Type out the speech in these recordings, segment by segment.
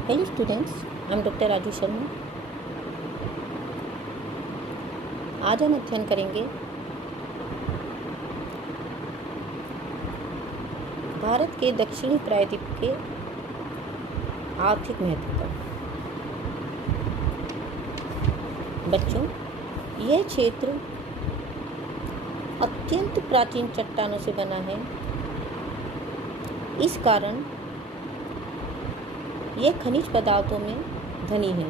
Hello students, I am doctor Raju Sharma. आज हम अध्ययन करेंगे भारत के दक्षिणी प्रायद्वीप के आर्थिक महत्व का। बच्चों, यह क्षेत्र अत्यंत प्राचीन चट्टानों से बना है। इस कारण यह खनिज पदार्थों में धनी है।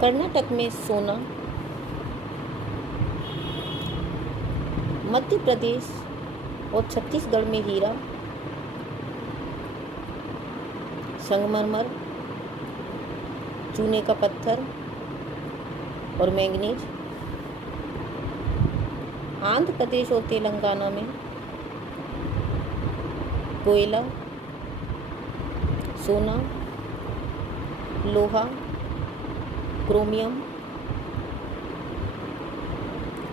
कर्नाटक में सोना, मध्य प्रदेश और छत्तीसगढ़ में हीरा, संगमरमर, चूने का पत्थर और मैंगनीज। आंध्र प्रदेश और तेलंगाना में कोयला, सोना, लोहा, क्रोमियम।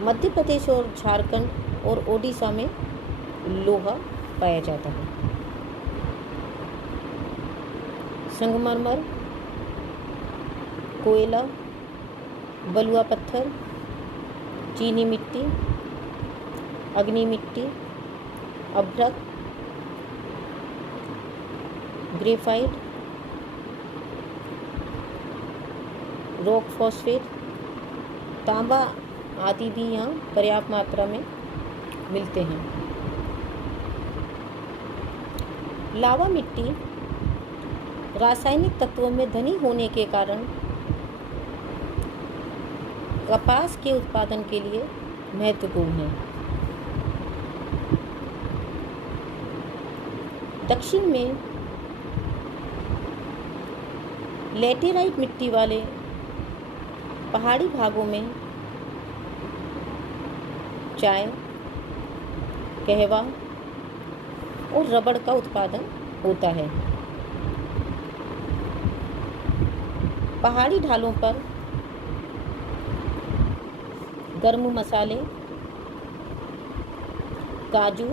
मध्य प्रदेश और झारखंड और ओडिशा में लोहा पाया जाता है। संगमरमर, कोयला, बलुआ पत्थर, चीनी मिट्टी, अग्नि मिट्टी, अभ्रक, ग्रेफाइट, रॉक फॉस्फेट, तांबा आदि भी यहाँ पर्याप्त मात्रा में मिलते हैं। लावा मिट्टी रासायनिक तत्वों में धनी होने के कारण कपास के उत्पादन के लिए महत्वपूर्ण है। दक्षिण में लैटेराइट मिट्टी वाले पहाड़ी भागों में चाय, कहवा और रबड़ का उत्पादन होता है। पहाड़ी ढालों पर गर्म मसाले, काजू,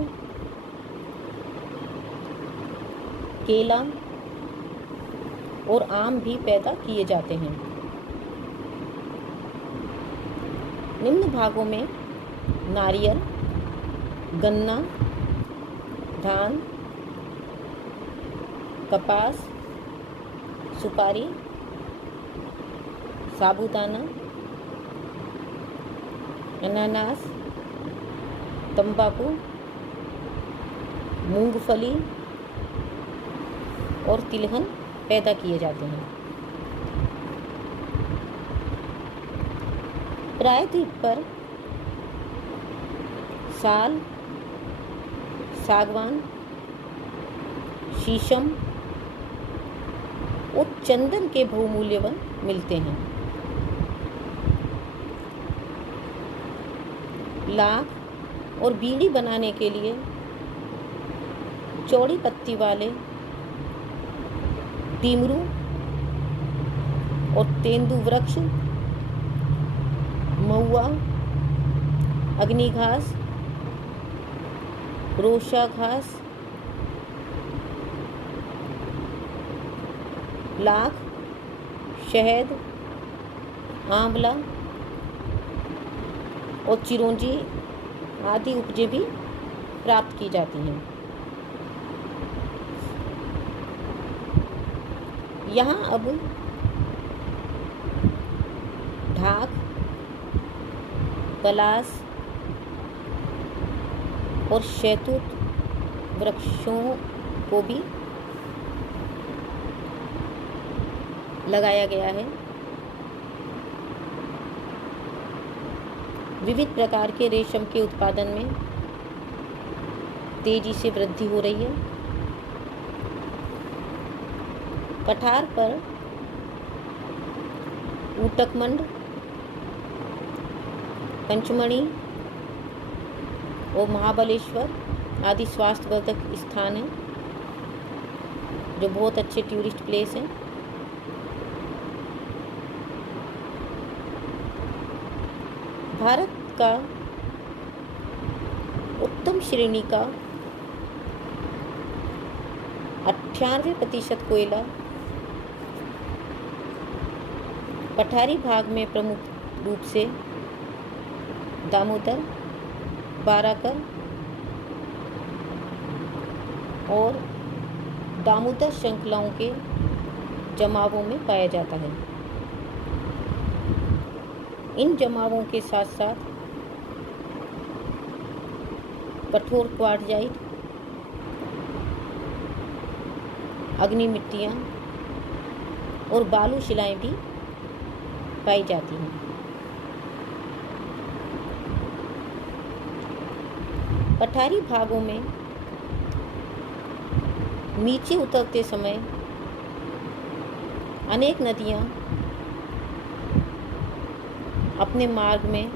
केला और आम भी पैदा किए जाते हैं। निम्न भागों में नारियल, गन्ना, धान, कपास, सुपारी, साबूदाना, अनानास, तंबाकू, मूंगफली और तिलहन पैदा किए जाते हैं। प्रायद्वीप पर साल, सागवान, शीशम और चंदन के बहुमूल्य वन मिलते हैं। लाख और बीड़ी बनाने के लिए चौड़ी पत्ती वाले टीमरू और तेंदू वृक्ष, महुआ, अग्नि घास, रोशा घास, लाख, शहद, आंवला और चिरौंजी आदि उपजें भी प्राप्त की जाती हैं। यहाँ अब ढाक, पलास और शहतूत वृक्षों को भी लगाया गया है। विविध प्रकार के रेशम के उत्पादन में तेजी से वृद्धि हो रही है। कठार पर ऊटकमंड, पंचमढ़ी और महाबलेश्वर आदि स्वास्थ्यवर्धक स्थान हैं जो बहुत अच्छे टूरिस्ट प्लेस हैं। भारत का उत्तम श्रेणी का 98% कोयला पठारी भाग में प्रमुख रूप से दामोदर, बाराकर और दामोदर श्रृंखलाओं के जमावों में पाया जाता है। इन जमावों के साथ साथ कठोर क्वार्टजाइट, अग्नि मिट्टियाँ और बालू शिलाएं भी पाई जाती हैं। पठारी भागों में नीचे उतरते समय अनेक नदियाँ अपने मार्ग में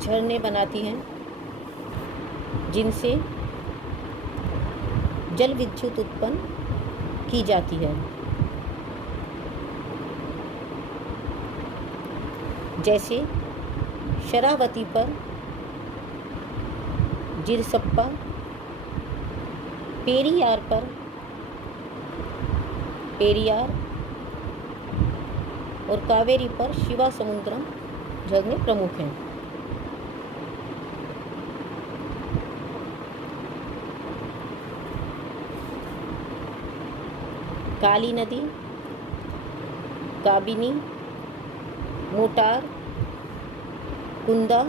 झरने बनाती हैं, जिनसे जल विद्युत उत्पन्न की जाती है। जैसे शरावती पर जिरसप्पा, पेरियार पर पेरियार और कावेरी पर शिवा समुद्रम झरने प्रमुख हैं। काली नदी, काबिनी, मोटार, कुंदा,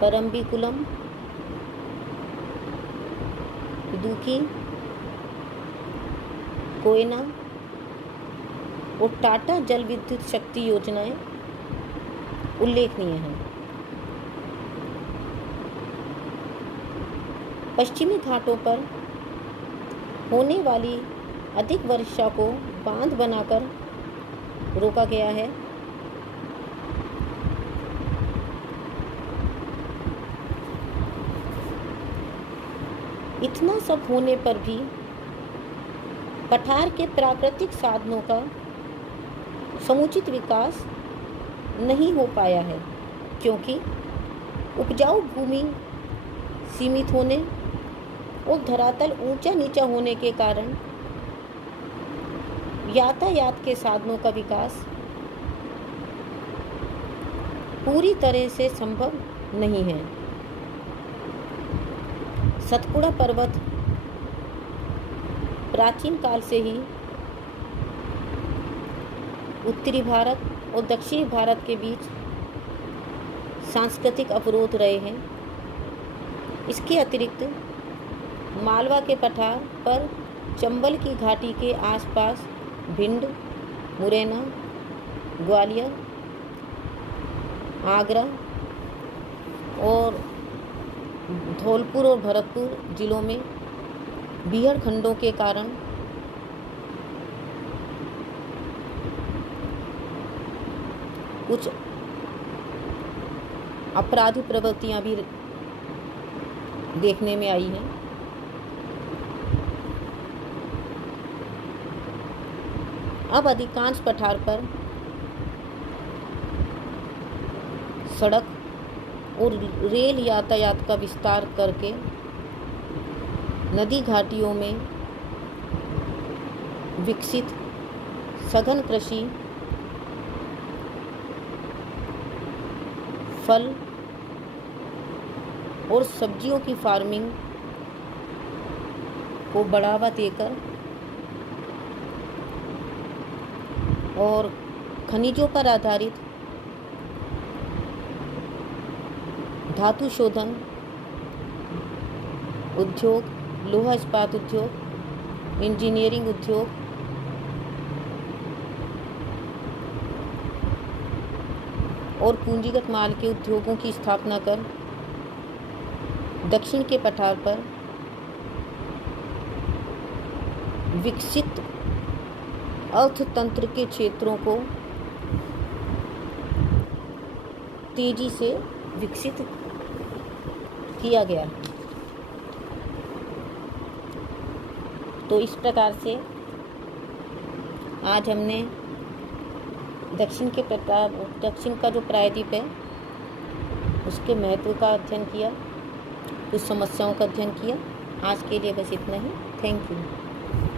परम्बिकुलम, इदुक्की, कोयना और टाटा जल विद्युत शक्ति योजनाएं उल्लेखनीय हैं। पश्चिमी घाटों पर होने वाली अधिक वर्षा को बांध बनाकर रोका गया है। इतना सब होने पर भी पठार के प्राकृतिक साधनों का समुचित विकास नहीं हो पाया है, क्योंकि उपजाऊ भूमि सीमित होने और धरातल ऊंचा नीचा होने के कारण यातायात के साधनों का विकास पूरी तरह से संभव नहीं है। सतपुड़ा पर्वत प्राचीन काल से ही उत्तरी भारत और दक्षिणी भारत के बीच सांस्कृतिक अवरोध रहे हैं। इसके अतिरिक्त मालवा के पठार पर चंबल की घाटी के आसपास भिंड, मुरैना, ग्वालियर, आगरा और धौलपुर और भरतपुर जिलों में बीहड़ खंडों के कारण कुछ आपराधिक प्रवृत्तियां भी देखने में आई हैं। अब अधिकांश पठार पर सड़क और रेल यातायात का विस्तार करके नदी घाटियों में विकसित सघन कृषि, फल और सब्जियों की फार्मिंग को बढ़ावा देकर और खनिजों पर आधारित धातु शोधन उद्योग, लोहा इस्पात उद्योग, इंजीनियरिंग उद्योग, और पूंजीगत माल के उद्योगों की स्थापना कर दक्षिण के पठार पर विकसित अर्थतंत्र के क्षेत्रों को तेजी से विकसित किया गया। तो इस प्रकार से आज हमने दक्षिण का जो प्रायद्वीप है उसके महत्व का अध्ययन किया। कुछ समस्याओं का अध्ययन किया। आज के लिए बस इतना ही। Thank you.